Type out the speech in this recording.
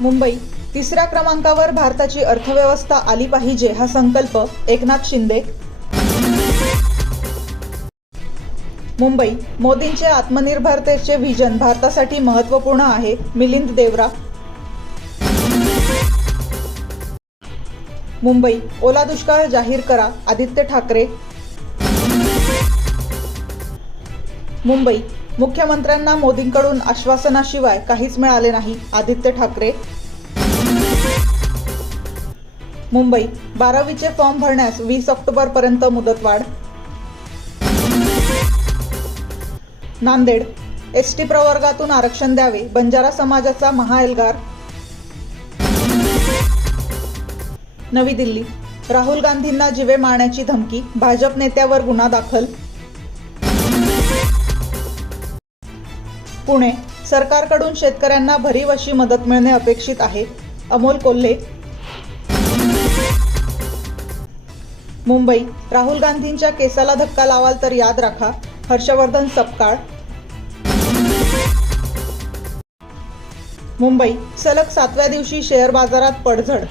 मुंबई तिसऱ्या क्रमांकावर भारताची अर्थव्यवस्था आली पाहिजे हा संकल्प एकनाथ शिंदे। मुंबई मोदींचे आत्मनिर्भरतेचे व्हिजन भारतासाठी महत्त्वपूर्ण आहे, मिलिंद देवरा। मुंबई ओला दुष्काळ जाहीर करा, आदित्य ठाकरे। मुंबई मुख्यमंत्र्यांना मोदींकडून आश्वासनाशिवाय काहीच मिळाले नाही, आदित्य ठाकरे। मुंबई 12वीचे फॉर्म भरण्यास 20 ऑक्टोबरपर्यंत मुदतवाढ। नांदेड एसटी प्रवर्गातून आरक्षण द्यावे, बंजारा समाजाचा महाएल्गार। नवी दिल्ली राहुल गांधींना जीवे मारण्याची धमकी, भाजप नेत्यावर गुन्हा दाखल। पुणे सरकारकडून शेतकऱ्यांना भरीव अशी मदत मिळणे अपेक्षित आहे, अमोल कोल्हे। मुंबई राहुल गांधींच्या केसाला धक्का लावाल तर याद राखा, हर्षवर्धन सपकाळ। मुंबई सलग 7व्या दिवशी शेअर बाजारात पडझड,